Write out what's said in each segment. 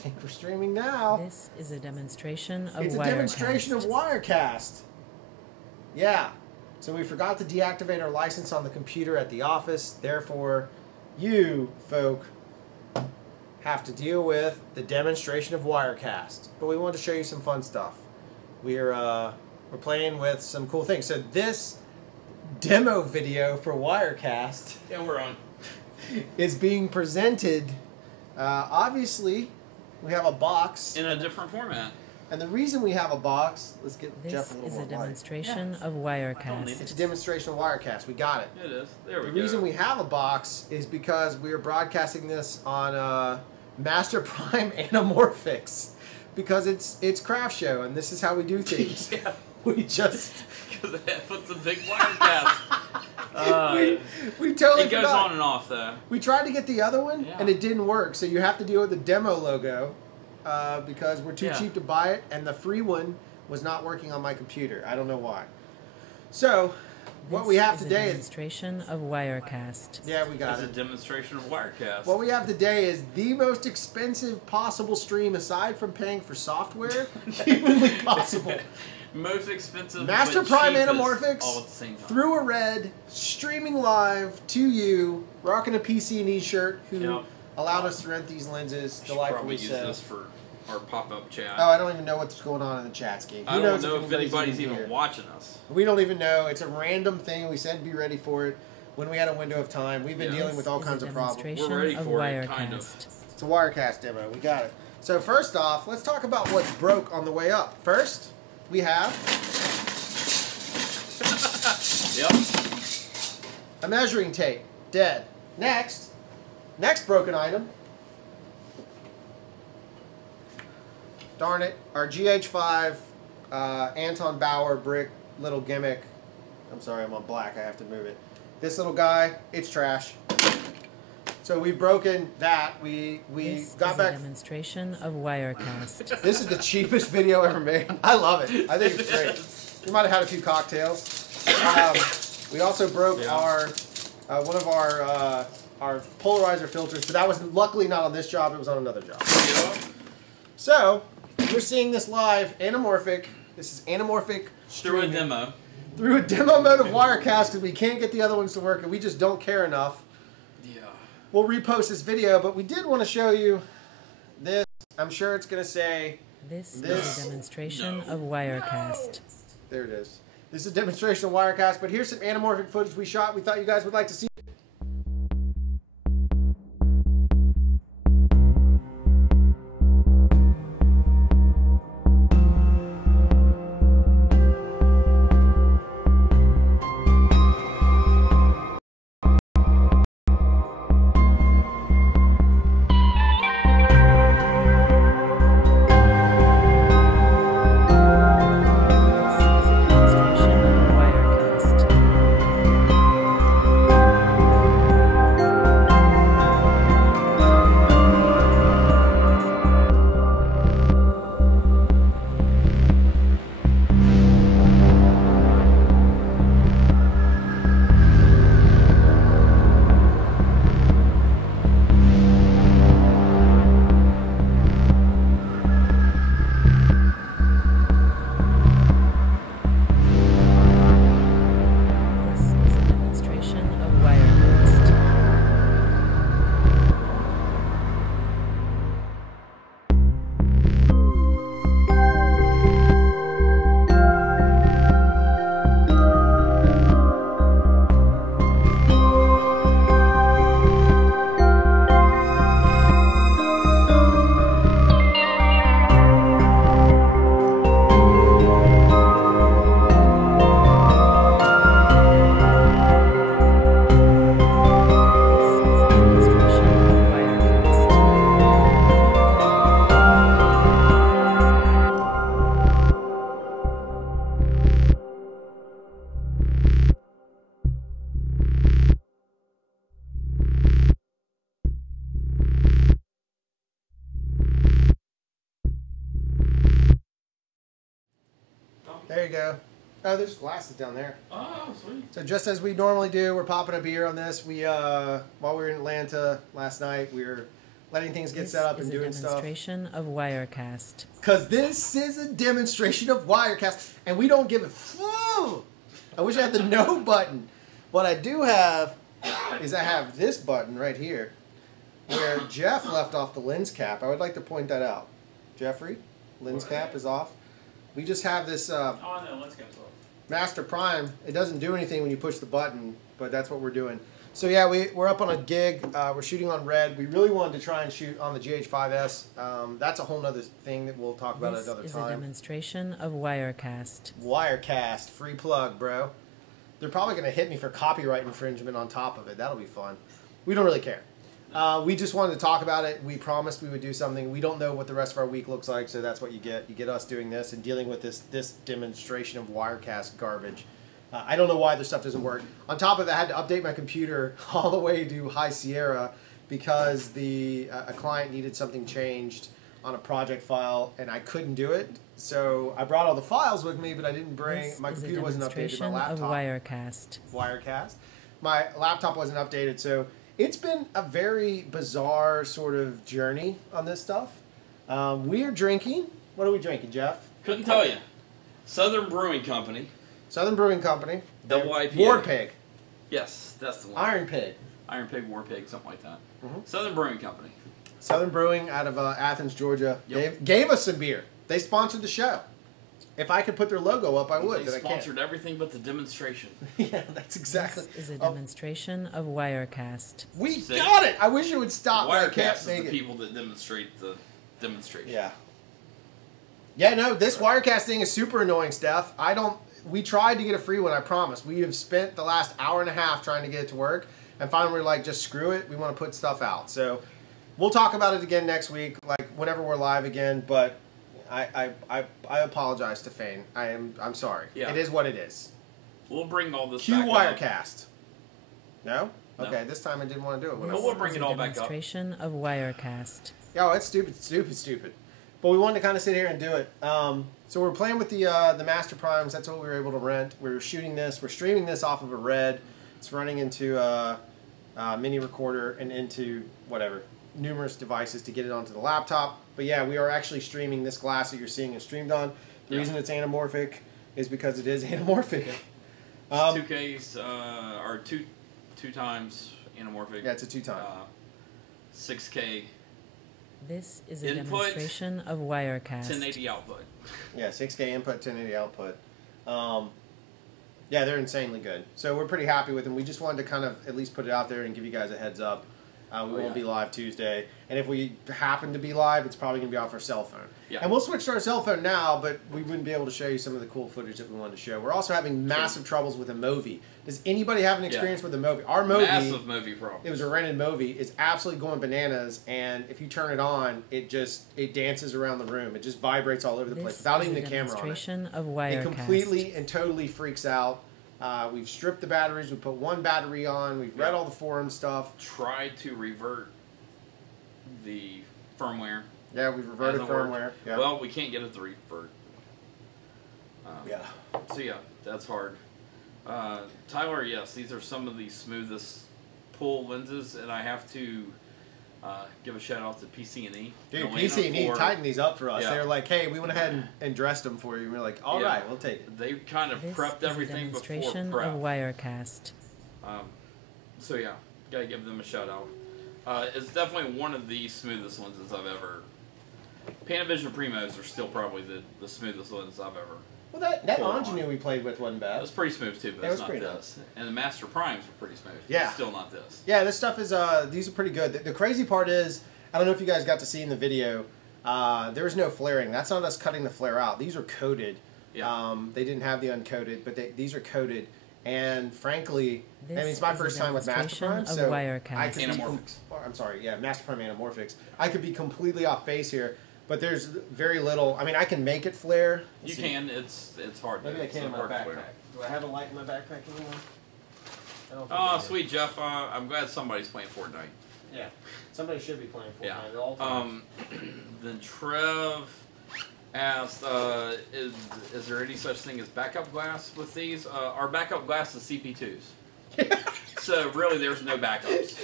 think we're streaming now. This is a demonstration of Wirecast. It's a demonstration of Wirecast. Yeah. So we forgot to deactivate our license on the computer at the office. Therefore, you folk have to deal with the demonstration of Wirecast. But we wanted to show you some fun stuff. We're playing with some cool things. So this demo video for Wirecast, yeah, we're on, is being presented. Obviously, we have a box in a different format. And the reason we have a box, let's get Jeff a little more This is a light. demonstration of Wirecast. It's a demonstration of Wirecast. We got it. It is. There we go. The reason we have a box is because we are broadcasting this on Master Prime Anamorphics, because it's craft show and this is how we do things. Yeah. We just because it puts a big Wirecast. we totally It goes forgot. on and off though. We tried to get the other one Yeah. and it didn't work, so you have to deal with the demo logo because we're too cheap to buy it, and the free one was not working on my computer. I don't know why. So what we have today is a demonstration of Wirecast. Yeah, we got It's it. a demonstration of Wirecast. What we have today is the most expensive possible stream, aside from paying for software, humanly possible. Most expensive, Master but Prime cheapest Anamorphics, all at the same time. through a red, streaming live to you, rocking a PC&E shirt, who allowed us to rent these lenses. Should probably use this for our pop-up chat. Oh, I don't even know what's going on in the chat scheme. I don't know if anybody's even watching us. We don't even know. It's a random thing. We said be ready for it when we had a window of time. We've been dealing with all kinds of problems. We're ready for it, kind of. It's a Wirecast demo. We got it. So first off, let's talk about what's broke on the way up. First, we have a measuring tape. Dead. Next broken item. Darn it. Our GH5 Anton Bauer brick little gimmick. I'm sorry, I'm on black. I have to move it. This little guy, it's trash. So we've broken that. We got back. A demonstration of Wirecast. This is the cheapest video ever made. I love it. I think it's great. We might have had a few cocktails. We also broke our one of our polarizer filters, but that was luckily not on this job. It was on another job. So we're seeing this live, Anamorphic. This is Anamorphic through a demo. Through a demo mode of Wirecast, because we can't get the other ones to work, and we just don't care enough. Yeah. We'll repost this video, but we did want to show you this. I'm sure it's going to say... This is a demonstration of Wirecast. There it is. This is a demonstration of Wirecast, but here's some anamorphic footage we shot. We thought you guys would like to see. There you go. Oh, there's glasses down there. Oh, sweet. So just as we normally do, we're popping a beer on this. We while we were in Atlanta last night, we were letting things get set up and doing stuff. Demonstration of Wirecast. Because this is a demonstration of Wirecast, and we don't give a phew. I wish I had the no button. What I do have is I have this button right here, where Jeff left off the lens cap. I would like to point that out. Jeffrey, lens cap is off. We just have this Oh, I know, lens cap's off. Master Prime. It doesn't do anything when you push the button, but that's what we're doing. So yeah, we're up on a gig. We're shooting on red. We really wanted to try and shoot on the GH5S. That's a whole nother thing that we'll talk about at another time. This is a demonstration of Wirecast. Wirecast, free plug, bro. They're probably going to hit me for copyright infringement on top of it. That'll be fun. We don't really care. We just wanted to talk about it. We promised we would do something. We don't know what the rest of our week looks like, so that's what you get. You get us doing this and dealing with this demonstration of Wirecast garbage. I don't know why this stuff doesn't work. On top of it, I had to update my computer all the way to High Sierra because a client needed something changed on a project file, and I couldn't do it. So I brought all the files with me, but I didn't bring... My computer wasn't updated. My laptop... Of Wirecast. Wirecast. My laptop wasn't updated, so it's been a very bizarre sort of journey on this stuff. We're drinking... What are we drinking, Jeff? Couldn't tell you. Southern Brewing Company. Southern Brewing Company. Double IPA. War Pig. Yes, that's the one. Iron Pig. Iron Pig, War Pig, something like that. Mm-hmm. Southern Brewing Company. Southern Brewing out of Athens, Georgia. Yep. Gave us some beer. They sponsored the show. If I could put their logo up, I would. They but sponsored everything but the demonstration. Yeah, that's exactly. This is a demonstration of Wirecast. We got it. I wish it would stop. Wirecast is the people that demonstrate the demonstration. Yeah. Yeah, no, this Wirecast thing is super annoying, Steph. We tried to get a free one, I promise. We have spent the last hour and a half trying to get it to work, and finally we're like, just screw it. We want to put stuff out. So we'll talk about it again next week, like whenever we're live again, but I apologize to Fane. I'm sorry. Yeah. It is what it is. We'll bring all this Cue back Wirecast. up. No? Okay, this time I didn't want to do it. But we'll bring it all back up. Demonstration of Wirecast. Oh, it's stupid. But we wanted to kind of sit here and do it. So we're playing with the Master Primes. That's what we were able to rent. We're shooting this. We're streaming this off of a Red. It's running into a mini recorder and into whatever, numerous devices to get it onto the laptop. But yeah, we are actually streaming this glass that you're seeing is streamed on. The reason it's anamorphic is because it is anamorphic. 2Ks are two times anamorphic. Yeah, it's a 2-time. 6K. This is a Input, demonstration of Wirecast. 1080 output. Yeah, 6K input, 1080 output. Yeah, they're insanely good. So we're pretty happy with them. We just wanted to kind of at least put it out there and give you guys a heads up. We won't be live Tuesday. And if we happen to be live, it's probably going to be off our cell phone. Yeah. And we'll switch to our cell phone now, but we wouldn't be able to show you some of the cool footage that we wanted to show. We're also having massive troubles with a Movi. Does anybody have an experience with a Movi? Our Movi, massive Movi problem. It was a rented Movi. It's absolutely going bananas, and if you turn it on, it dances around the room. It just vibrates all over the place without even the camera on it. Of Wirecast. It completely and totally freaks out. We've stripped the batteries. We put one battery on. We've read all the forum stuff. Tried to revert the firmware. Yeah, we've reverted firmware. Yeah. Well, we can't get it to revert. Yeah. So yeah, that's hard. Tyler, yes, these are some of the smoothest pull lenses, and I have to give a shout out to PC&E. Dude, PC&E tightened these up for us. Yeah. They were like, hey, we went ahead and dressed them for you. And we were like, all right, we'll take it. They kind of prepped everything before prep. Of Wirecast. So yeah, gotta give them a shout out. It's definitely one of the smoothest lenses I've ever. Panavision Primos are still probably the smoothest lenses I've ever. Well, that ingenue we played with wasn't bad. It was pretty smooth too, but it's not this. And the Master Primes were pretty smooth. Yeah. It's still not this. Yeah, this stuff is, these are pretty good. The crazy part is, I don't know if you guys got to see in the video, there was no flaring. That's not us cutting the flare out. These are coated. Yeah. They didn't have the uncoated, but these are coated. And frankly, I mean, it's my first time with Master Prime, so I could be Master Prime Anamorphics. I could be completely off base here, but there's very little. I mean, I can make it flare. You can. It's hard. Maybe I can in my backpack. Do I have a light in my backpack anymore? Oh, sweet Jeff. I'm glad somebody's playing Fortnite. Yeah, somebody should be playing Fortnite. Yeah. All time. Then Trev asked, is there any such thing as backup glass with these? Our backup glass is CP2s. So really there's no backups.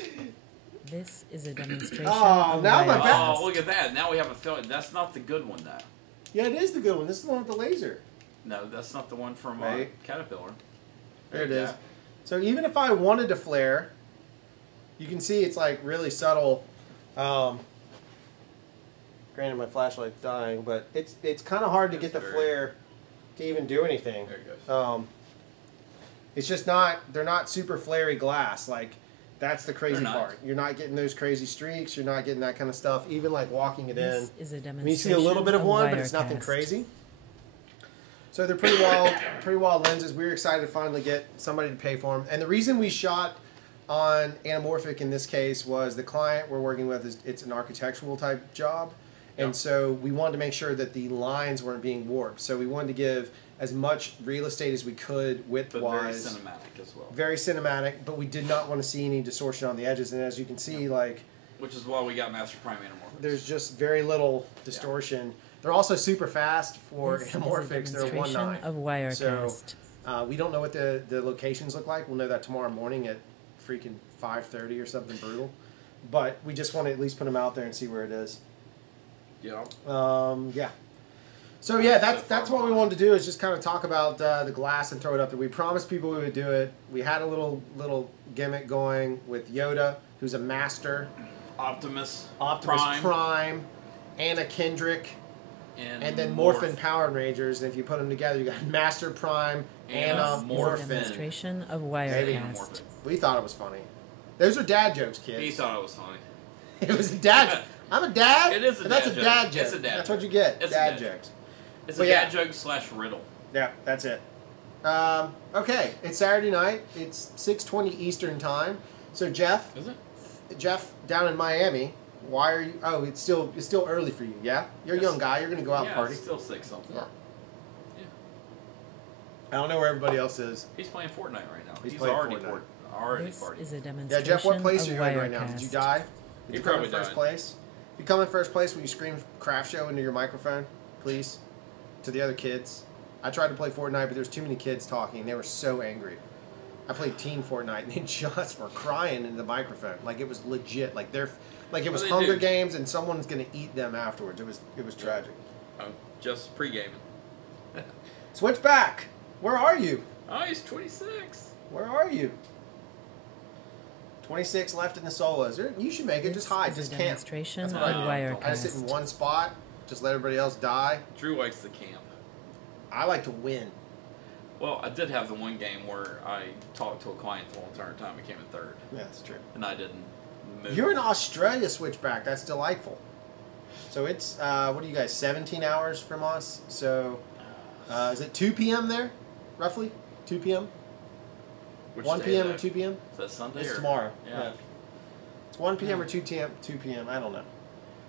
This is a demonstration Oh, of now my back- Wirecast. Oh, look at that. Now we have a feeling. That's not the good one, though. Yeah, it is the good one. This is the one with the laser. No, that's not the one from Right. Caterpillar. There it you is. go. So even if I wanted to flare, you can see it's like really subtle. Granted, my flashlight's dying, but it's kind of hard to get the flare to even do anything. There it goes. It's just not, they're not super flary glass. Like, that's the crazy They're not. part. You're not getting those crazy streaks. You're not getting that kind of stuff. Even like walking it This in. is a I demonstration mean, you see a little bit of one, but it's nothing Wirecast. crazy. So they're pretty wild lenses. We were excited to finally get somebody to pay for them. And the reason we shot on Anamorphic in this case was the client we're working with it's an architectural type job, and Yep. so we wanted to make sure that the lines weren't being warped. So we wanted to give as much real estate as we could But very width-wise. cinematic as well. Very cinematic, but we did not want to see any distortion on the edges. And as you can see, like, Which is why we got Master Prime Anamorphic. there's just very little distortion. They're also super fast for This is a Anamorphics. They're demonstration 1.9. of Wirecast. We don't know what the locations look like. We'll know that tomorrow morning at freaking 5:30 or something brutal. But we just want to at least put them out there and see where it is. Yeah. Yeah. So yeah, that's what we wanted to do is just kind of talk about the glass and throw it up there. We promised people we would do it. We had a little gimmick going with Yoda, who's a master, Optimus Prime, Anna Kendrick, and then Morphin Power Rangers. And if you put them together, you got Master Prime, Anna, This is a Morphin. demonstration of Maybe. Wirecast. We thought it was funny. Those are dad jokes, kids. He thought it was funny. It was a dad. I'm a dad. It is a and that's dad a joke. dad joke. It's a dad That's joke. what you get. It's a Dad dad joke. jokes. It's But a yeah. dad joke / riddle. Yeah, that's it. Okay, it's Saturday night. It's 6:20 Eastern time. So Jeff, Is it? down in Miami. Why are you? Oh, it's still early for you. Yeah, you're a Yes. young guy. You're gonna go out and Yeah, party. it's still 6 something. Yeah. Yeah. I don't know where everybody else is. He's playing Fortnite right now. He's He's playing already Fortnite. already This partying. is a Yeah, demonstration Jeff, what place of are you in right now? Did you Wirecast. die? Did He you come in probably first died. place? If you come in first place, will you scream Craft Show into your microphone, please, to the other kids? I tried to play Fortnite, but there's too many kids talking. They were so angry. I played Team Fortnite, and they just were crying into the microphone, like it was legit, like it was they Hunger do. Games, and someone's gonna eat them afterwards. It was tragic. Oh, just pre-gaming. Switch back. Where are you? Oh, he's 26. Where are you? 26 left in the solos. You should make it. This Just hide. is a Just camp. demonstration That's of what I do. I just sit in Wirecast. one spot. Just let everybody else die. Drew likes the camp. I like to win. Well, I did have the one game where I talked to a client the whole entire time. I came in third, Yeah, that's true. and I didn't move. You're in Australia, Switchback. That's delightful. So it's, what are you guys, 17 hours from us? So is it 2 p.m. there, roughly? 2 p.m.? Which 1 day p.m. is or that? 2 p.m.? Is that Sunday It's or? tomorrow. Yeah. It's 1 p.m. or 2 p.m. I don't know.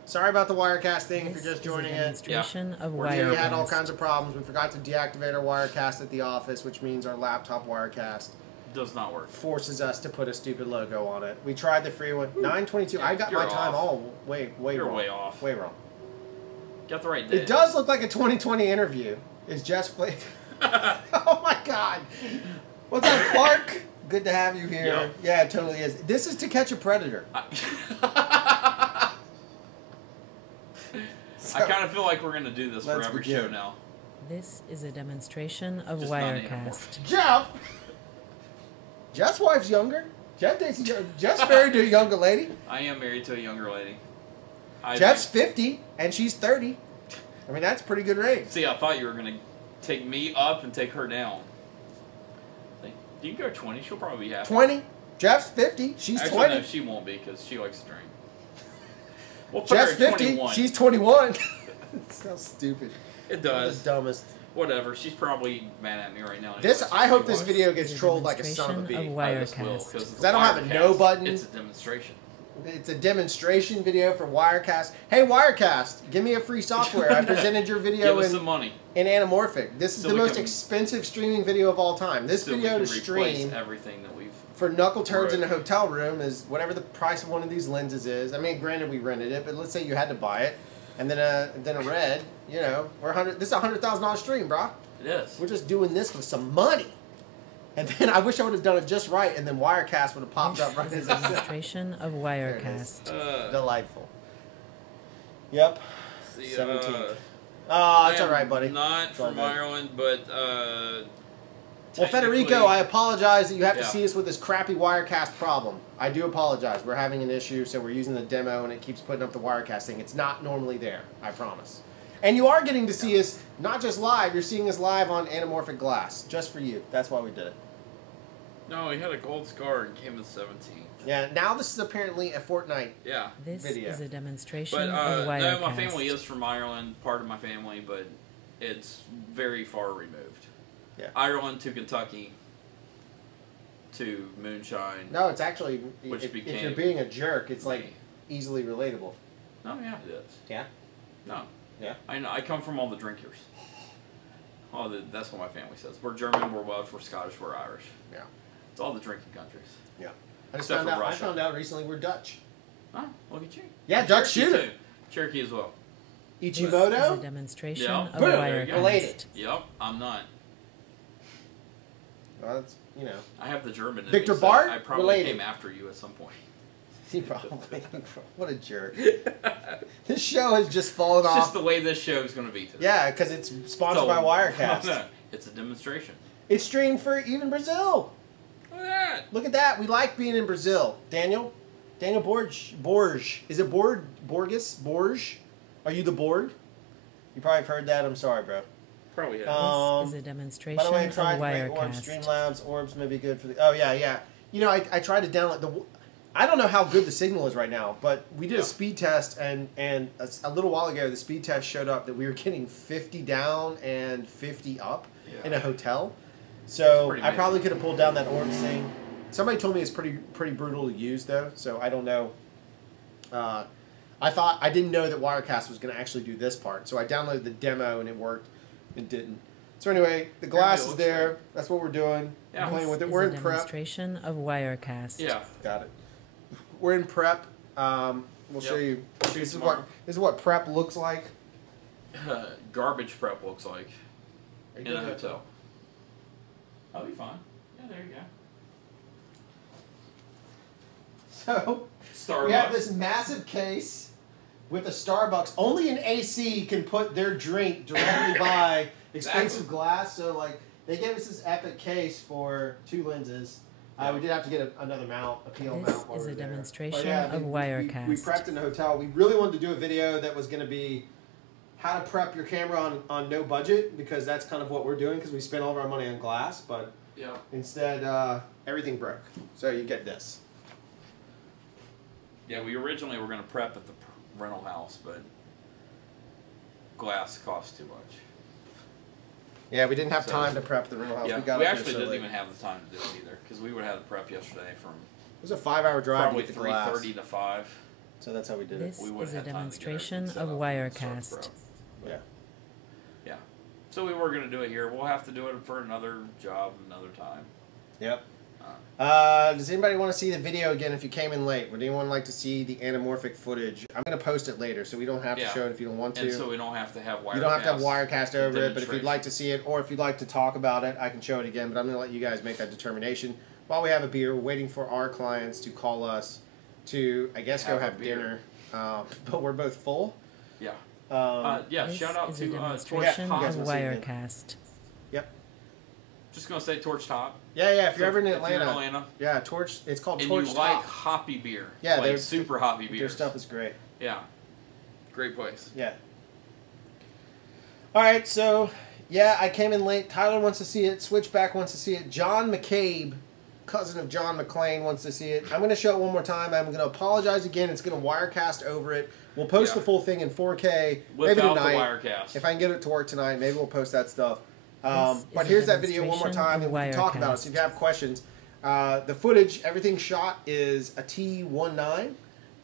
Sorry about the Wirecast thing if This you're just is a joining it. demonstration of We had all Wirecast. kinds of problems. We forgot to deactivate our Wirecast at the office, which means our laptop Wirecast Does not work. forces us to put a stupid logo on it. We tried the free one. 9:22. I got You're my time off. all way You're wrong. way off. Way wrong. Got the right day. It does look like a 2020 interview. Is Jess played? Oh my God! What's up, Clark? Good to have you here. Yep. Yeah, it totally is. This is To Catch a Predator. I kind of feel like we're gonna do this for Let's every begin. show now. This is a demonstration of Just not Wirecast. Jeff. Jeff's wife's younger. Jeff's married to a younger lady. I am married to a younger lady. Jeff's 50 and she's 30. I mean, that's pretty good range. See, I thought you were gonna take me up and take her down. Like, you can go 20. She'll probably be happy. 20. Jeff's 50. She's Actually, 20. no, she won't be because she likes to drink. We'll put Jeff's her at 50. 21. She's 21. So stupid. It The does. dumbest. Whatever. She's probably mad at me right now. This. anyways. I hope She this was. video gets This is a trolled like a son of a demonstration bee. of I just will, Wirecast. 'cause it's 'Cause I don't have a no Wirecast. button. It's a demonstration. It's a demonstration video for Wirecast. Hey, Wirecast, give me a free software. I presented your Give video us some money. in Anamorphic. This is So the we most can- expensive streaming video of all time. This so we video can to replace stream everything that we've. for knuckle turds in a Right. hotel room is whatever the price of one of these lenses is. I mean, granted we rented it, but let's say you had to buy it, and then a red. You know, this is a $100,000 stream, bro. It is. We're just doing this with some money. And then I wish I would have done it just right, and then Wirecast would have popped up right This as is I a said. demonstration of Wirecast. Delightful. Yep. See, 17th. Oh, it's I all right, am buddy. Not It's all from good. Ireland, but Well, Federico, technically- I apologize that you have to Yeah. see us with this crappy Wirecast problem. I do apologize. We're having an issue, so we're using the demo, and it keeps putting up the Wirecast thing. It's not normally there, I promise. And you are getting to see us, not just live, you're seeing us live on Anamorphic Glass, just for you. That's why we did it. No, he had a gold scar and came in 17th. Yeah, now this is apparently a Fortnite. Yeah. This Video. is a demonstration But of Wirecast. no, my family is from Ireland, part of my family, but it's very far removed. Yeah. Ireland to Kentucky to moonshine. No, it's actually, Which if you're became being a jerk, it's like me. easily relatable. No, yeah, it is. Yeah? No. Yeah? I know. I come from all the drinkers. That's what my family says. We're German, we're Welsh, we're Scottish, we're Irish. Yeah. It's all the drinking countries. Yeah. I just Except found for out, I Russia. found out recently we're Dutch. Oh, look at you. Yeah, I'm Dutch Cherokee, shooter. too. Cherokee as well. This is a Ichimoto? demonstration Yeah. of Boom. There you go. Related. Wirecast. Yep, I'm not. Well, that's, you know. I have the German in Victor me, so Bart? I probably Related. came after you at some point. He probably. What a jerk. This show has just fallen It's off. just the way this show is going to be today. Yeah, because it's sponsored So- by Wirecast. No, it's a demonstration. It's streamed for even Brazil. Look at that. Look at that. We like being in Brazil. Daniel Borge. Is it Borges? Borge? Are you the Borg? You probably have heard that. I'm sorry, bro. Probably has. This is a demonstration By the way, I of tried to make orbs. Wirecast. Streamlabs orbs may be good for the. Oh yeah, yeah. You know, I tried to download the. I don't know how good the signal is right now, but we did a speed test, and a little while ago, the speed test showed up that we were getting 50 down and 50 up in a hotel. So Pretty I probably could have pulled down that orange thing. Somebody told me it's pretty brutal to use though, so I don't know. I didn't know that Wirecast was going to actually do this part, so I downloaded the demo and it worked. It didn't. So anyway, the glass is there. Great. That's what we're doing. Yeah. We're playing with it. This We're is in a prep. demonstration of Wirecast. Yeah. Got it. We're in prep. We'll show you. This is what prep looks like. Garbage prep looks like Are you in a good? hotel. I'll be fine. Yeah, there you go. So Starbucks. we have this massive case with a Starbucks. Only an AC can put their drink directly by expensive Exactly. glass. So like they gave us this epic case for 2 lenses. We did have to get another mount, a PL This mount while is we a were there. demonstration But yeah, of Wirecast. We prepped in the hotel. We really wanted to do a video that was going to be how to prep your camera on no budget, because that's kind of what we're doing because we spent all of our money on glass, but Yeah. instead everything broke. So you get this. Yeah, we originally were going to prep at the rental house, but glass costs too much. Yeah, we didn't have So- time to prep the rental house. Yeah, we got we up here actually so didn't late. even have the time to do it either, because we would have had the prep yesterday from It was a 5-hour drive probably to get the glass. 3:30 to 5. So that's how we did it. This We would is a have had time to get everything demonstration set of up and start Wirecast. prep. Yeah. Yeah. So we were going to do it here. We'll have to do it for another job another time. Yep. Does anybody want to see the video again if you came in late? Would anyone like to see the anamorphic footage? I'm going to post it later, so we don't have to Yeah. show it if you don't want to. And so we don't have to have Wirecast. You don't have to have Wirecast over it, but if you'd demonstration. like to see it, or if you'd like to talk about it, I can show it again, but I'm going to let you guys make that determination. While we have a beer, we're waiting for our clients to call us to, I guess, go Have a have beer. dinner. But we're both full. Yeah. Yeah, This shout out is a to Torch demonstration Top. of You guys will see it. Wirecast. Just going to say Torch Top. Yeah, if So you're ever in if Atlanta, you're in Atlanta yeah, Torch. It's called and Torch you like Top. hoppy beer. Yeah, like they're- super hoppy beers. Their stuff is great. Yeah. Great place. Yeah. All right, so yeah, I came in late. Tyler wants to see it. Switchback wants to see it. John McCabe, cousin of John McClane, wants to see it. I'm going to show it one more time. I'm going to apologize again. It's going to Wirecast over it. We'll post the full thing in 4K maybe Without the tonight. Wirecast. If I can get it to work tonight, maybe we'll post that stuff. This But is a here's that video one more demonstration time, and of we can talk about it. Wirecast. So if you have questions, the footage, everything shot is a T19.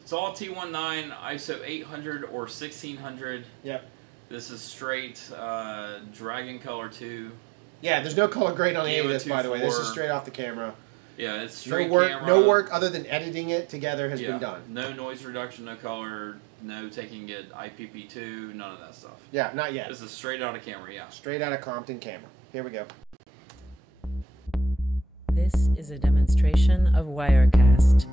It's all T19, ISO 800 or 1600. Yep. This is straight Dragon Color 2. Yeah, there's no color grade on any of Gamma this, by the way. This is 2.4. straight off the camera. Yeah, it's No straight work, camera. no work other than editing it together has been done. No noise reduction, no color, no taking it IPP2, none of that stuff. Yeah, not yet. This is straight out of camera, yeah. Straight out of Compton camera. Here we go. is a demonstration of Wirecast.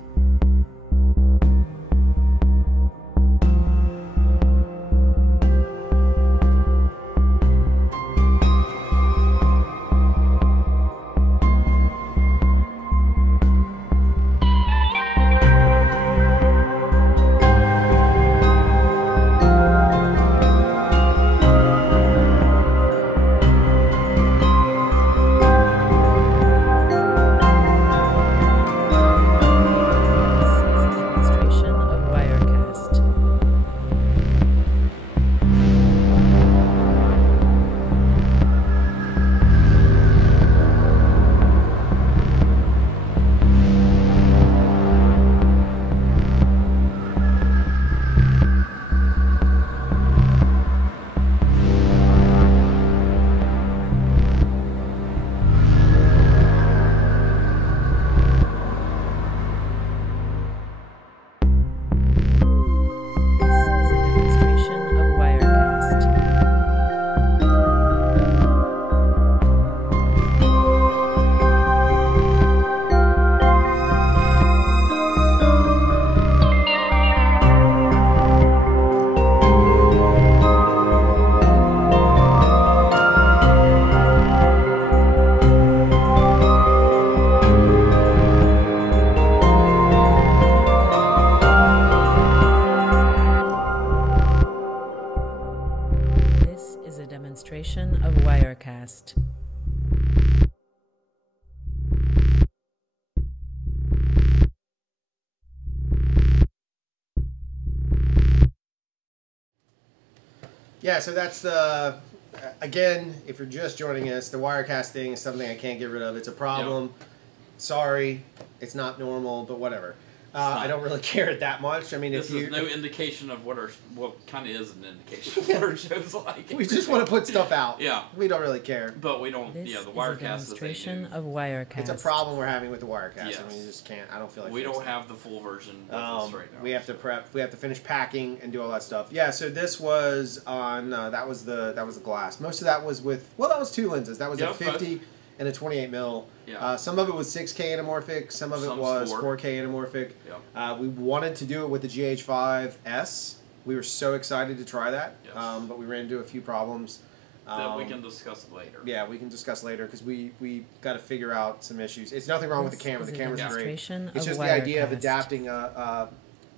Demonstration of Wirecast. Yeah, so that's the, again, if you're just joining us, the Wirecast thing is something I can't get rid of. It's a problem. Yep. Sorry, it's not normal, but whatever. I don't really care that much. I mean, this is no indication of what kind of is an indication of what our show's like. We just want to put stuff out. Yeah. We don't really care. But we don't, this the is Wirecast a demonstration of Wirecast. It's a problem we're having with the Wirecast. Yes. I mean, you just can't, I don't feel like we don't have the full version of this right now. We have to prep, we have to finish packing and do all that stuff. Yeah, so this was on, that was the glass. Most of that was with, well, that was two lenses. That was a 50 and a 28 mil. Yeah. Some of it was 6K anamorphic, some of it was 4K anamorphic. Yep. We wanted to do it with the GH5S. We were so excited to try that, yes. But we ran into a few problems. That we can discuss later. Yeah, we can discuss later because we got to figure out some issues. It's nothing wrong with the camera. The camera's great. It's just the idea of adapting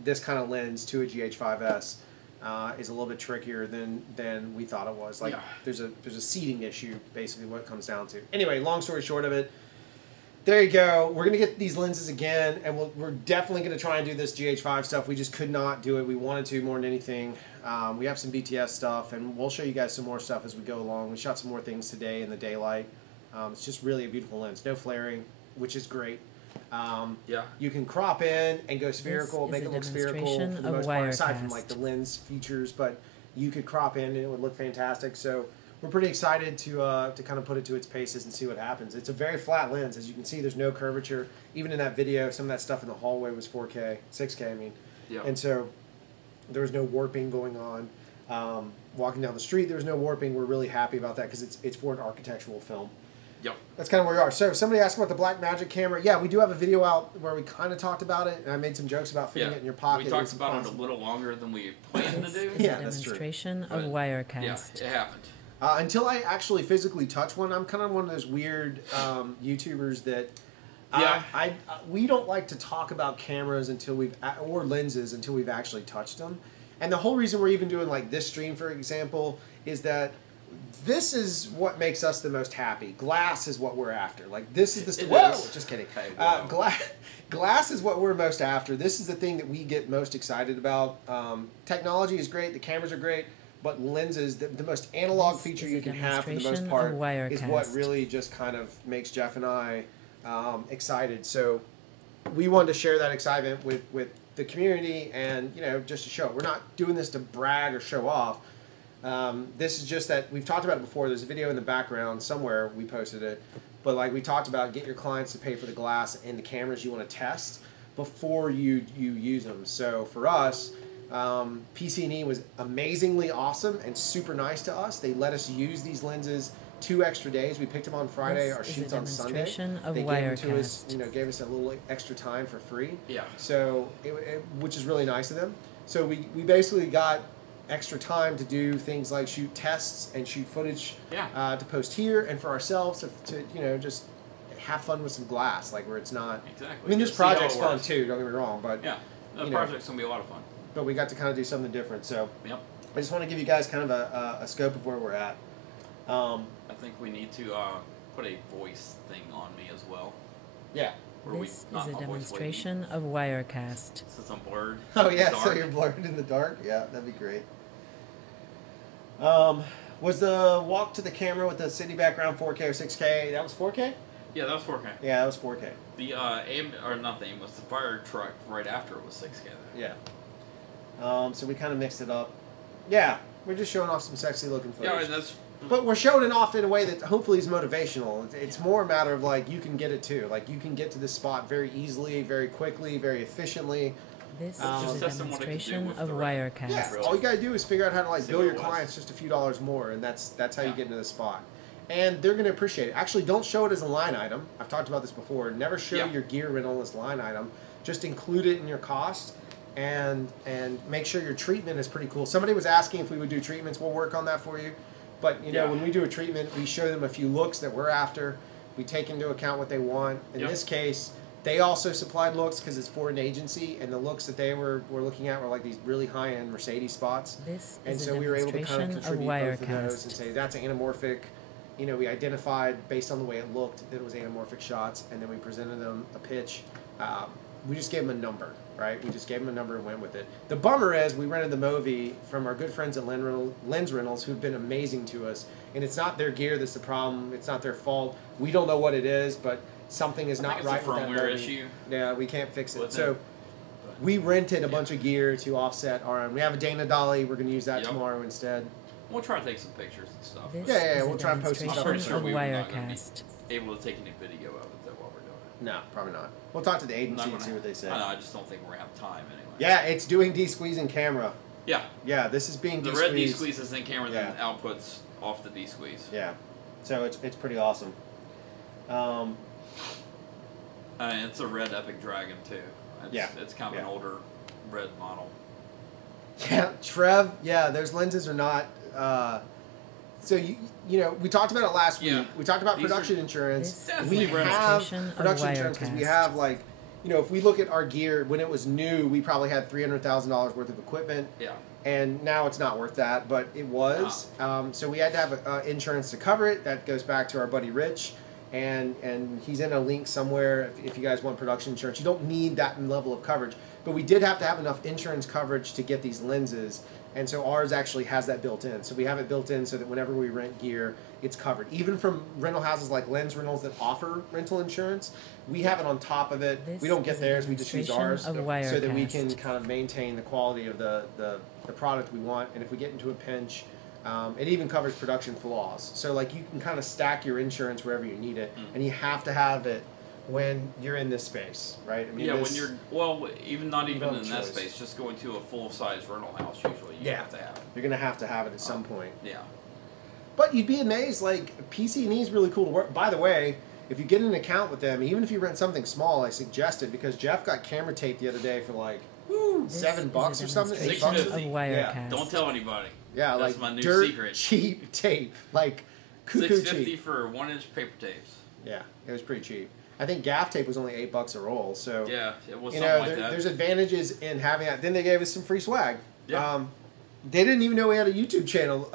this kind of lens to a GH5S. Is a little bit trickier than we thought it was. Like there's a seating issue, basically what it comes down to. Anyway, long story short of it, there you go. We're gonna get these lenses again, and we're definitely gonna try and do this GH5 stuff. We just could not do it. We wanted to more than anything. We have some BTS stuff, and we'll show you guys some more stuff as we go along. We shot some more things today in the daylight. It's just really a beautiful lens. No flaring, which is great. You can crop in and go spherical, make it look spherical for the most part, aside from like the lens features, but you could crop in and it would look fantastic. So we're pretty excited to kind of put it to its paces and see what happens. It's a very flat lens. As you can see, there's no curvature. Even in that video, some of that stuff in the hallway was 4K, 6K, I mean. Yeah. And so there was no warping going on. Walking down the street, there was no warping. We're really happy about that because it's for an architectural film. Yep. That's kind of where we are. So somebody asked about the Blackmagic camera. Yeah, we do have a video out where we kind of talked about it, and I made some jokes about fitting it in your pocket. We talked about it a little longer than we planned to do. Yeah, that's true. Demonstration of Wirecast. Yeah, it happened. Until I actually physically touch one, I'm kind of one of those weird YouTubers that we don't like to talk about cameras or lenses until we've actually touched them. And the whole reason we're even doing like this stream, for example, is that this is what makes us the most happy. Glass is what we're after. Like this is the whoa, just kidding. Hey, wow. Glass is what we're most after. This is the thing that we get most excited about. Technology is great. The cameras are great. But lenses, the most analog feature you can have for the most part is what really just kind of makes Jeff and I excited. So we wanted to share that excitement with the community and, you know, just to show. We're not doing this to brag or show off. This is just that we've talked about it before. There's a video in the background somewhere. We posted it. But like we talked about, get your clients to pay for the glass and the cameras you want to test before you use them. So for us, PC&E was amazingly awesome and super nice to us. They let us use these lenses 2 extra days. We picked them on Friday. This Our is a shoot's on Sunday. demonstration of They gave them to us, Wirecast. you know, gave us a little extra time for free. Yeah. So, which is really nice of them. So we basically got extra time to do things like shoot tests and shoot footage to post here, and for ourselves to you know, just have fun with some glass, like where it's not. Exactly. I mean, this Just see how it project's fun works. too. Don't get me wrong, but Yeah, the you know, project's gonna be a lot of fun. but we got to kind of do something different. So Yep. I just want to give you guys kind of a scope of where we're at. I think we need to put a voice thing on me as well. Yeah. Where This not is a my voice demonstration of Wirecast. Since I'm blurred. Oh yeah, dark. so you're blurred in the dark. Yeah, that'd be great. Was the walk to the camera with the city background 4K or 6K? That was 4K? Yeah, that was 4K. Yeah, that was 4K. The aim, or not the aim, was the fire truck right after it was 6K. Yeah. So we kind of mixed it up. Yeah, we're just showing off some sexy looking footage. Yeah, and that's. But we're showing it off in a way that hopefully is motivational. It's more a matter of like, you can get it too. Like, you can get to this spot very easily, very quickly, very efficiently. This Just is a test them what it can do demonstration with of the Wirecast. Yeah, all you gotta do is figure out how to like See bill what your it was. clients just a few dollars more, and that's how you Yeah. get into the spot. And they're gonna appreciate it. Actually, don't show it as a line item. I've talked about this before. Never show Yeah. your gear rental as line item. Just include it in your cost, and make sure your treatment is pretty cool. Somebody was asking if we would do treatments. We'll work on that for you. But you know, Yeah. when we do a treatment, we show them a few looks that we're after. We take into account what they want. In Yep. this case, they also supplied looks because it's for an agency, and the looks that they were looking at were like these really high-end Mercedes spots. This And is so a we were able to kind of demonstration of contribute both of those and Wirecast. say that's anamorphic. You know, we identified based on the way it looked that it was anamorphic shots, and then we presented them a pitch. We just gave them a number, right? We just gave them a number and went with it. The bummer is we rented the movie from our good friends at Lens Rentals, who've been amazing to us. And it's not their gear that's the problem. It's not their fault. We don't know what it is, but something is I not think it's right a with that firmware movie. issue. Yeah, we can't fix it. With So it. we rented a bunch of gear to offset our own. We have a Dana Dolly. We're going to use that Yep. tomorrow instead. We'll try to take some pictures and stuff. This Yeah, yeah, is we'll a try and post some stuff. demonstration I'm of pretty sure we were not gonna be- Wirecast. Able to take any video of it though while we're doing it. No, probably not. We'll talk to the agency Not and gonna see what they say. I know, I just don't think we're gonna have time anyway. Yeah, it's doing de-squeezing camera. Yeah. Yeah, this is being The de-squeezed. red D-squeeze is in camera, then Yeah. outputs off the D-squeeze. Yeah, so it's pretty awesome. It's a red Epic Dragon too. Yeah. It's kind of an Yeah. older red model. Yeah, Trev. Yeah, those lenses are not. So you know, we talked about it last Yeah. week. We talked about These production are insurance. This Definitely We is a rental. have demonstration of production insurance because we Wirecast. have like, you know, if we look at our gear when it was new, we probably had $300,000 worth of equipment. Yeah. And now it's not worth that, but it was. So we had to have insurance to cover it. That goes back to our buddy Rich, and he's in a link somewhere. If you guys want production insurance, you don't need that level of coverage, but we did have to have enough insurance coverage to get these lenses, and so ours actually has that built in. So we have it built in so that whenever we rent gear, it's covered. Even from rental houses like Lens Rentals that offer rental insurance, we have it on top of it. This We don't get is a theirs. We just use ours demonstration of so that we Wirecast. can kind of maintain the quality of the product we want. And if we get into a pinch, it even covers production flaws. So like you can kind of stack your insurance wherever you need it, and you have to have it when you're in this space, right? I mean, Yeah, this, when you're even not even don't in that choice. space, just going to a full size rental house usually you Yeah. have to have it. you're gonna have to have it at some point. Yeah. But you'd be amazed. Like PC&E is really cool to work. By the way, if you get an account with them, even if you rent something small, I suggest it because Jeff got camera tape the other day for like This $7 is or a something. $8. demonstration of $6.50. Wirecast. Don't tell anybody. Yeah, That's like my new dirt secret. cheap tape, like cuckoo $6.50 cheap. for 1-inch paper tapes. Yeah, it was pretty cheap. I think gaff tape was only $8 a roll. So Yeah, it was you something know, like that. there's advantages in having that. Then they gave us some free swag. Yeah. They didn't even know we had a YouTube channel.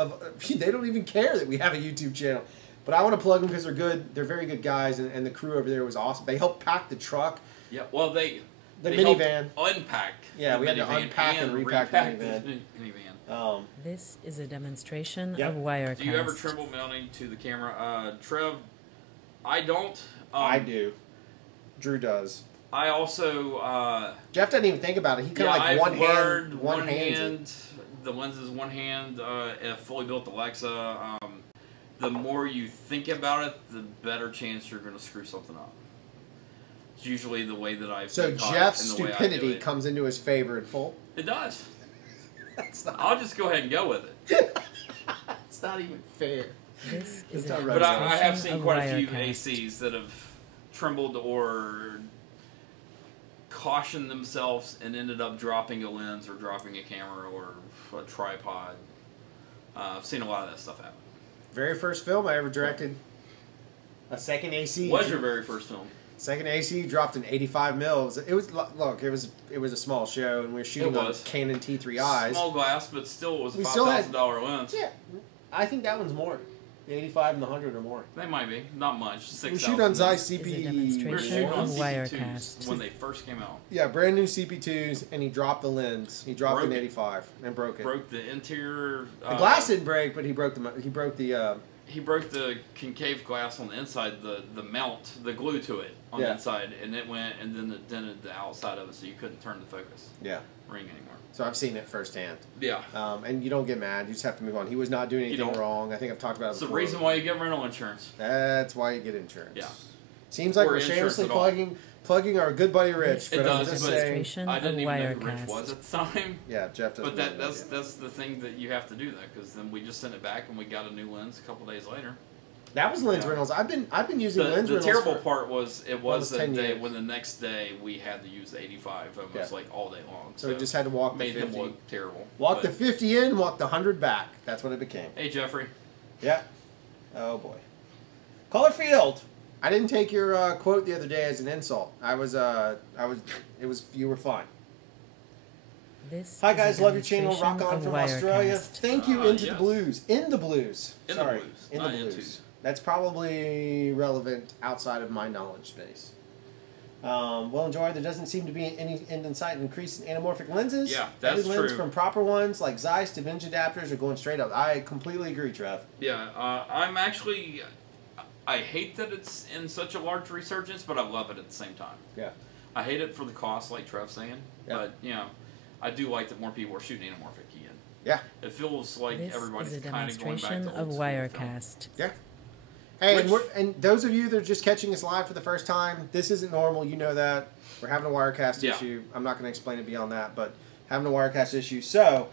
They don't even care that we have a YouTube channel. But I want to plug them because they're good. They're very good guys, and the crew over there was awesome. They helped pack the truck. Yeah, well, The they minivan. helped unpack. Yeah, the we had to minivan unpack and repack the minivan. minivan. This is a demonstration Yep. of Wirecast. Do you ever tremble mounting to the camera? Trev, I don't. I do. Drew does. I also. Jeff doesn't even think about it. He kind of like I've one learned hand, one hand. The lenses one hand. A fully built Alexa. The more you think about it, the better chance you're going to screw something up. It's usually the way that I've So been taught Jeff's and the way I do stupidity it. comes into his favor in full. It does. That's not. I'll just go ahead and go with it. It's not even fair. This is That's a not But I have demonstration seen of quite a few Wirecast. ACs that have trembled or cautioned themselves and ended up dropping a lens or dropping a camera or a tripod. I've seen a lot of that stuff happen. Very first film I ever directed. A second AC. Was your very first film? Second AC dropped an 85 mils. It was look. It was a small show, and we were shooting on Canon T3Is. Small glass, but still it was a We still had- $5,000 lens. Yeah, I think that one's more. The 85 and the 100 or more. They might be. Not much. We 6,000. shoot on Zeiss This is a CP. We were demonstration shooting on of CP2s Wirecast. when they first came out. Yeah, brand new CP2s, and he dropped the lens. He dropped an Broke it. 85 and broke it. Broke the interior. The glass didn't break, but he broke the. He broke the. He broke the concave glass on the inside, the mount, the glue to it on the Yeah. inside, and it went and then it dented the outside of it, so you couldn't turn the focus Yeah. ring anymore. So I've seen it firsthand. Yeah. And you don't get mad. You just have to move on. He was not doing anything don't. wrong. I think I've talked about it It's the before. reason why you get rental insurance. That's why you get insurance. Yeah. Seems like Or we're insurance shamelessly at all. plugging our good buddy Rich. It But I'm does, just but- saying. Demonstration I of didn't even know who Rich Wirecast. was at the time. Yeah, Jeff doesn't. But really know yet. that's the thing that you have to do that, because then we just sent it back and we got a new lens a couple days later. That was lens Yeah. rentals. I've been using lens The rentals. terrible for- part was it was almost 10 the day years. when the next day we had to use the 85 almost Yeah. like all day long. So we just had to walk the made 50. them look terrible. Walk the But- 50 in, walk the 100 back. That's what it became. Hey Jeffrey. Yeah. Oh boy. Colorfield. I didn't take your quote the other day as an insult. You were fine. This Hi is a guys, love your channel. demonstration Rock on of from Australia. Wirecast. Thank you. Into the yes. blues. In the blues. In the Sorry. blues, In the not blues. into. That's probably relevant outside of my knowledge space. Well enjoyed. There doesn't seem to be any end in sight increase in anamorphic lenses. Yeah, that's Every lens true. from proper ones like Zeiss, Da Vinci adapters are going straight up. I completely agree, Trev. Yeah, I'm actually. I hate that it's in such a large resurgence, but I love it at the same time. Yeah. I hate it for the cost, like Trev's saying, Yeah. but you know, I do like that more people are shooting anamorphic again. Yeah. It feels like This everybody's is a kind of going back demonstration to of old school film. Wirecast. Yeah. Hey, Which- and those of you that are just catching us live for the first time, this isn't normal. You know that. We're having a Wirecast Yeah. issue. I'm not going to explain it beyond that, but having a Wirecast issue. So,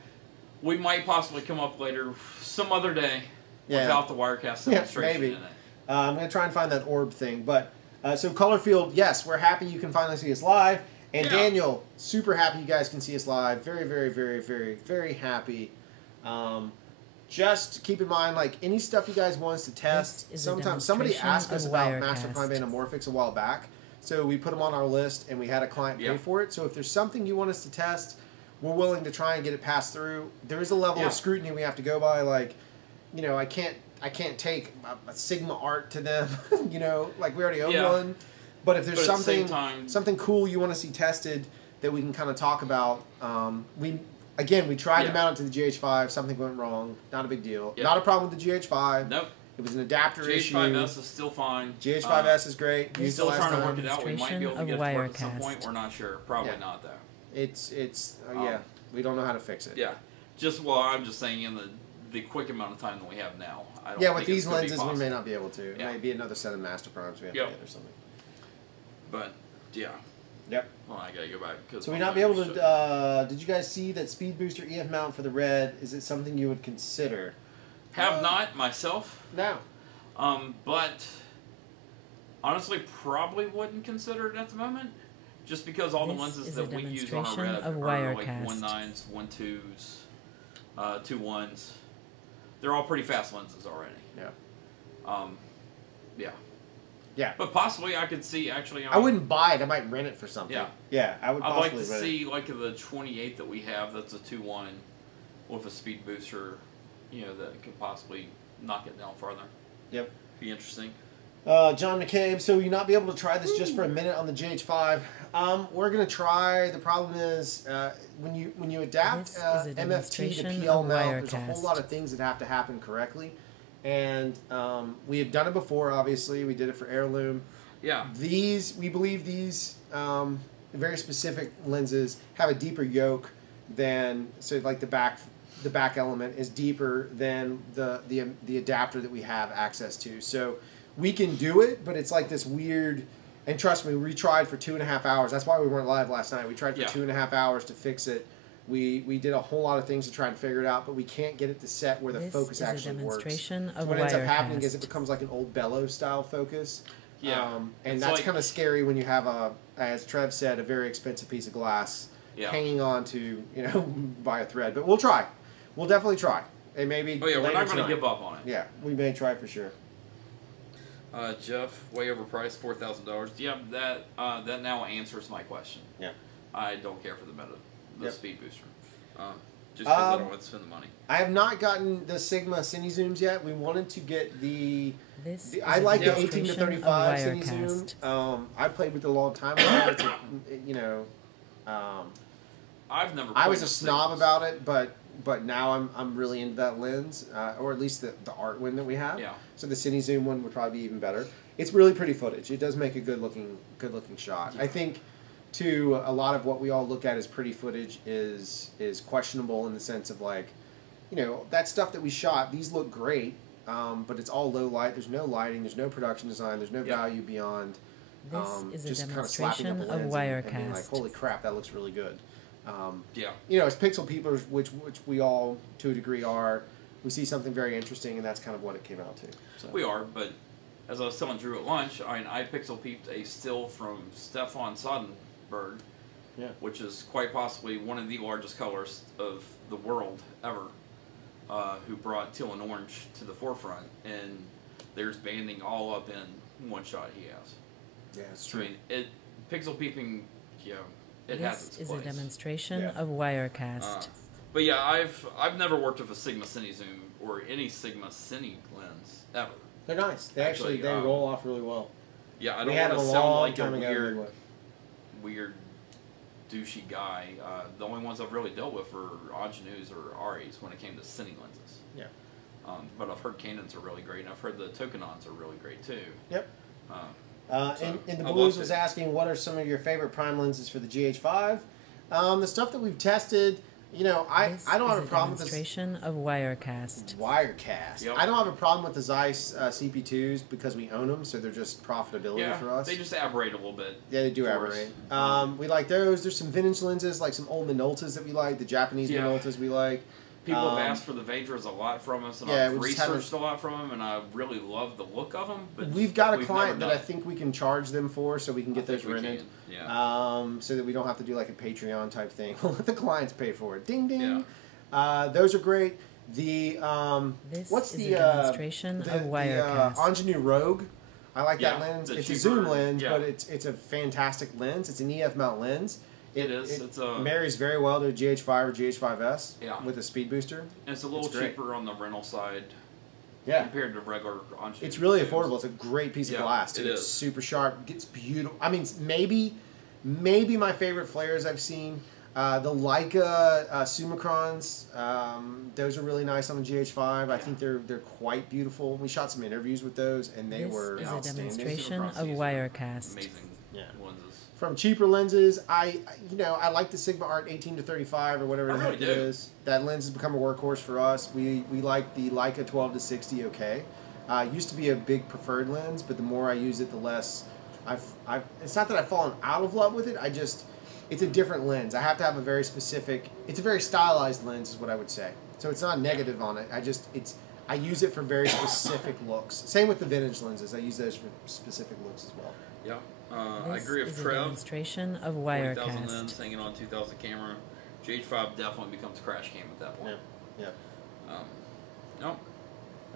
We might possibly come up later, some other day, yeah. without the Wirecast Yeah, demonstration maybe. in it. I'm going to try and find that orb thing. But, so Colorfield, yes, we're happy you can finally see us live. And Yeah. Daniel, super happy you guys can see us live. Very, very, very, very, very happy. Just keep in mind, like, any stuff you guys want us to test. This is a Sometimes somebody demonstration asked us of about Master Prime Wirecast. Anamorphics a while back. So we put them on our list, and we had a client pay Yeah. for it. So if there's something you want us to test, we're willing to try and get it passed through. There is a level Yeah. of scrutiny we have to go by. Like, you know, I can't take a Sigma art to them. You know, like we already own Yeah. one. But if there's But at the same something time, something cool you want to see tested that we can kind of talk about, we tried to Yeah. mount it to the GH5. Something went wrong. Not a big deal. Yeah. Not a problem with the GH5. nope. It was an adapter issue. GH5S is still fine. GH5S is great. We're Used it Still last trying to time. work it out. We might be able to Demonstration get it of to work at some Wirecast. point. We're not sure. Probably Yeah. not though. It's yeah. We don't know how to fix it. Yeah. I'm just saying in the quick amount of time that we have now. I don't Yeah, think with it's these gonna be lenses, we may possible. not be able to. It Yeah. may be another set of Master Primes we have Yep. to get or something. But yeah. Yep. Well, I gotta go back. So we not be able to. Did you guys see that Speed Booster EF mount for the Red? Is it something you would consider? Have not myself. No. But honestly, probably wouldn't consider it at the moment, just because all the This lenses is that a we use on our demonstration red of are like Wirecast. 1.9s, 1.2s, 2.1s. They're all pretty fast lenses already. Yeah. Yeah. Yeah. But possibly I could see actually. I wouldn't buy it. I might rent it for something. Yeah. Yeah, I would I'd possibly like to rent see like the 28 that we have. That's a 2.1 with a speed booster. You know that could possibly knock it down farther. Yep. Be interesting. it. John McCabe, so you not be able to try this just for a minute on the GH5? We're gonna try. The problem is when you adapt This is a MFT to demonstration PL of mount, there's a whole Wirecast. lot of things that have to happen correctly, and we have done it before. Obviously, we did it for Heirloom. Yeah. We believe these very specific lenses have a deeper yoke than, so like the back element is deeper than the adapter that we have access to. So we can do it, but it's like this weird, and trust me, we tried for 2.5 hours. That's why we weren't live last night. We tried for Yeah. 2.5 hours to fix it. We did a whole lot of things to try and figure it out, but we can't get it to set where the This focus is a actually works. demonstration So of what ends up happening is Wirecast. it becomes like an old bellows style focus. Yeah. And It's that's like- kind of scary when you have as Trev said, a very expensive piece of glass hanging on to, by a thread. But we'll try. We'll definitely try. And maybe. Oh yeah, we're later not going to tonight. give up on it. Yeah, we may try for sure. Jeff, way overpriced, $4,000. Yeah, that now answers my question. Yeah. I don't care for the Yep. speed booster. Just because I don't want to spend the money. I have not gotten the Sigma Cine Zooms yet. We wanted to get This is I a like the 18 to demonstration 35 of Cine Wirecast. Zoom. I played with it a long time ago. It's I've never. I played was a with snob Sigmas. about it, but now I'm really into that lens, or at least the art one that we have. Yeah. So the Cine Zoom one would probably be even better. It's really pretty footage. It does make a good looking shot. Yeah. I think too a lot of what we all look at as pretty footage is questionable in the sense of like, that stuff that we shot. These look great, but it's all low light. There's no lighting. There's no production design. There's no value beyond. This is a just kind of slapping up demonstration a of lens and being like, Wirecast. holy crap, that looks really good. Yeah. As pixel people, which we all to a degree are, we see something very interesting, and that's kind of what it came out to. So. We are, but as I was telling Drew at lunch, I pixel peeped a still from Stefan Soderbergh, which is quite possibly one of the largest colorists of the world ever, who brought teal and orange to the forefront, and there's banding all up in one shot he has. Yeah, it's I true. mean, it pixel peeping, it has This its is a place. demonstration Yeah. of Wirecast. But yeah, I've never worked with a Sigma Cine Zoom or any Sigma Cine lens ever. They're nice. They Actually, they roll off really well. Yeah, I We don't had want them to a sound long like a time ago. weird, douchey guy. The only ones I've really dealt with were Ingenues or Aries when it came to cine lenses. Yeah. But I've heard Canons are really great, and I've heard the Tokanons are really great too. Yep. So, and the I Blues loved was it. asking, what are some of your favorite prime lenses for the GH5? The stuff that we've tested, I don't have a problem with this. Demonstration of Wirecast. Wirecast. Yep. I don't have a problem with the Zeiss CP2s because we own them, so they're just profitability Yeah, for us. they just aberrate a little bit. Yeah, they do for us. aberrate. We like those. There's some vintage lenses, like some old Minoltas that we like, the Japanese Yeah. Minoltas we like. People have asked for the Vedras a lot from us, and yeah, I've we just haven't- researched a lot from them, and I really love the look of them. But We've got a we've client never that I done it. think we can charge them for, so we can get I think those we rented. can, yeah. So that we don't have to do like a Patreon type thing. We'll let the clients pay for it. Ding ding. Yeah. Those are great. The This what's is the a demonstration of Wirecast. Ingenue Rogue. I like that Yeah, lens. the It's a cheaper- zoom lens, yeah. but it's a fantastic lens. It's an EF mount lens. It is. It's a- marries very well to a GH5 or GH5S Yeah. with a speed booster. And it's a little It's great. cheaper on the rental side Yeah. compared to regular Ingenues. It's really affordable. It's a great piece of Yeah, glass. Too. it It's is. super sharp. It's beautiful. I mean, maybe my favorite flares I've seen. The Leica Summicrons. Those are really nice on the GH5. I think they're quite beautiful. We shot some interviews with those, and they This were is a outstanding. demonstration of These are Wirecast. Amazing Yeah. lenses. From cheaper lenses, I like the Sigma Art 18 to 35 or whatever I the heck really it do. is. That lens has become a workhorse for us. We like the Leica 12 to 60. Okay, used to be a big preferred lens, but the more I use it, the less I've. It's not that I've fallen out of love with it. It's a different lens. I have to have a very specific. It's a very stylized lens, is what I would say. So it's not negative on it. I use it for very specific looks. Same with the vintage lenses. I use those for specific looks as well. Yeah. I This agree with is a Trev. demonstration of 40,000 Wirecast. lens hanging on 2000 camera. GH5 definitely becomes crash cam at that point. Yeah. No.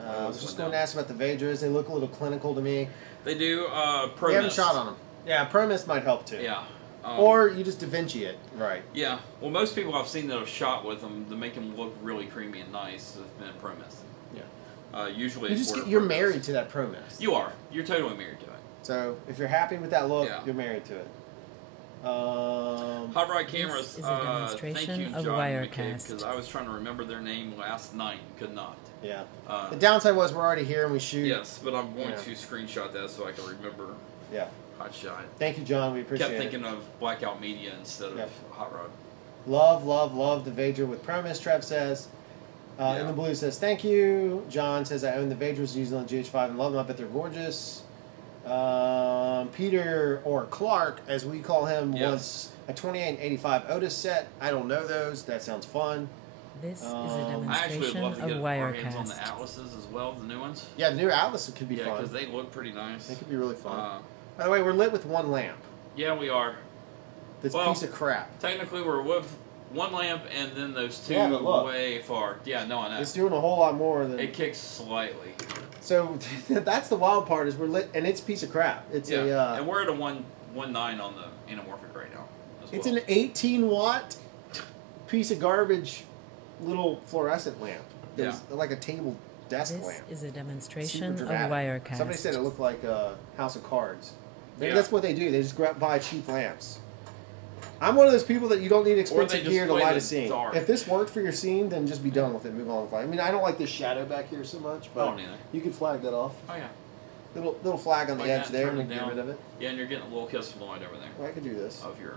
I was just going to ask about the Vedras. They look a little clinical to me. They do. Pro We haven't Mist. shot on them. Yeah, Pro Mist might help too. Yeah. Or you just Da Vinci it, right? Yeah. Well, most people I've seen that have shot with them to make them look really creamy and nice have been Pro Mist. Yeah. Usually You're married to that Pro Mist. You are. You're totally married to it. So if you're happy with that look, Yeah. you're married to it. Hot Rod Cameras. This is a demonstration thank you, of John Wirecast. because I was trying to remember their name last night and could not. Yeah. Uh, The downside was we're already here and we shoot. Yes, but I'm going Yeah. to screenshot that so I can remember Yeah. Hot Shot. Thank you, John. We appreciate Kept it. thinking of Blackout Media instead of Yep. Hot Rod. Love the Vedra with Pro Mist, Trev says. Yeah. In the blue says, thank you. John says, I own the Vedras using on GH5 and love them. I bet they're gorgeous. Peter, or Clark, as we call him, Yes. A 2885 Otis set. I don't know those. That sounds fun. This is a I actually would demonstration love to of get our hands on the Wirecast. Atlases as well, the new ones. Yeah, the new Atlas could be Yeah, fun. because they look pretty nice. They could be really fun. By the way, we're lit with one lamp. Yeah, we are. This Well, piece of crap. Technically, we're with one lamp and then those two Yeah, but look. way far. Yeah, no, I know. It's doing a whole lot more than... It kicks slightly. So that's the wild part is we're lit, and it's a piece of crap. It's and we're at a 1.9 on the Anamorphic right now. It's an 18-watt piece of garbage little fluorescent lamp. There's like a table desk This lamp. is a demonstration Super of dramatic. Wirecast. Somebody said it looked like a House of Cards. Yeah. That's what they do. They just buy cheap lamps. I'm one of those people that you don't need expensive gear to light a scene. Dark. If this worked for your scene, then just be done with it. Move on with life. I mean, I don't like this shadow back here so much, but you could flag that off. Oh, yeah. Little flag on the edge there, turn and it get down. rid of it. Yeah, and you're getting a little kiss from the light over there. Well, I could do this. Of your...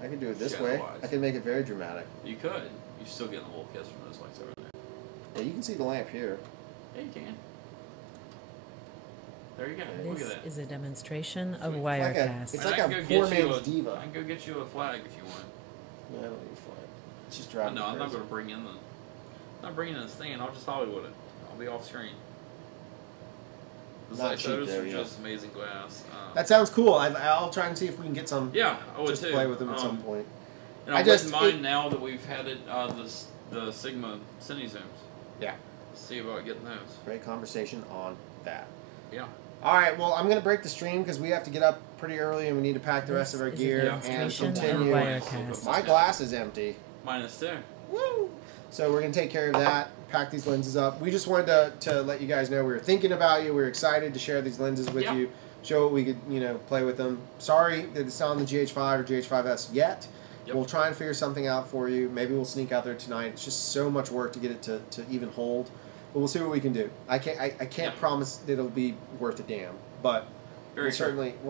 I could do it this shadow way. wise. I could make it very dramatic. You could. You're still getting a little kiss from those lights over there. Yeah, you can see the lamp here. Yeah, you can. There you go. Look This at that. is a demonstration of It's Wirecast. like I a can go poor get you man's diva. I can go get you a flag if you want. No, I don't need a flag. It's just Oh, driving no, me I'm not crazy. going to bring in the... I'm not bringing in the stand. I'll just Hollywood it. I'll be off screen. The Not cheap photos there, are yeah. just amazing glass. That sounds cool. I'll try and see if we can get some. Yeah, I would just too. play with them at some point. And I wouldn't mind now that we've had it, the Sigma Cine Zooms. Yeah. See about getting those. Great conversation on that. Yeah. All right, well, I'm going to break the stream because we have to get up pretty early and we need to pack the rest of our This is a gear and demonstration of continue. Wirecast. My glass is empty. Mine is too. Woo! So we're going to take care of that, pack these lenses up. We just wanted to let you guys know we were thinking about you. We were excited to share these lenses with you, show what we could, play with them. Sorry that it's not on the GH5 or GH5S yet. Yep. We'll try and figure something out for you. Maybe we'll sneak out there tonight. It's just so much work to get it to even hold. But we'll see what we can do. I can't promise that it'll be worth a damn, but we'll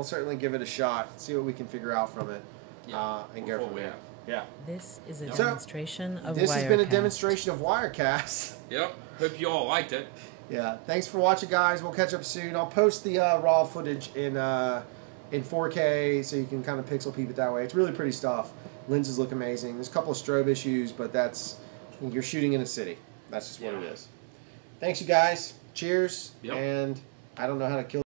certainly give it a shot. See what we can figure out from it, and go from there. Yeah. This is a So, demonstration of Wirecast. This has been a demonstration of Wirecast. Yep. Hope you all liked it. Yeah. Thanks for watching, guys. We'll catch up soon. I'll post the raw footage in 4K so you can kind of pixel peep it that way. It's really pretty stuff. Lenses look amazing. There's a couple of strobe issues, but you're shooting in a city. That's just what it is. Thanks, you guys. Cheers. Yep. And I don't know how to kill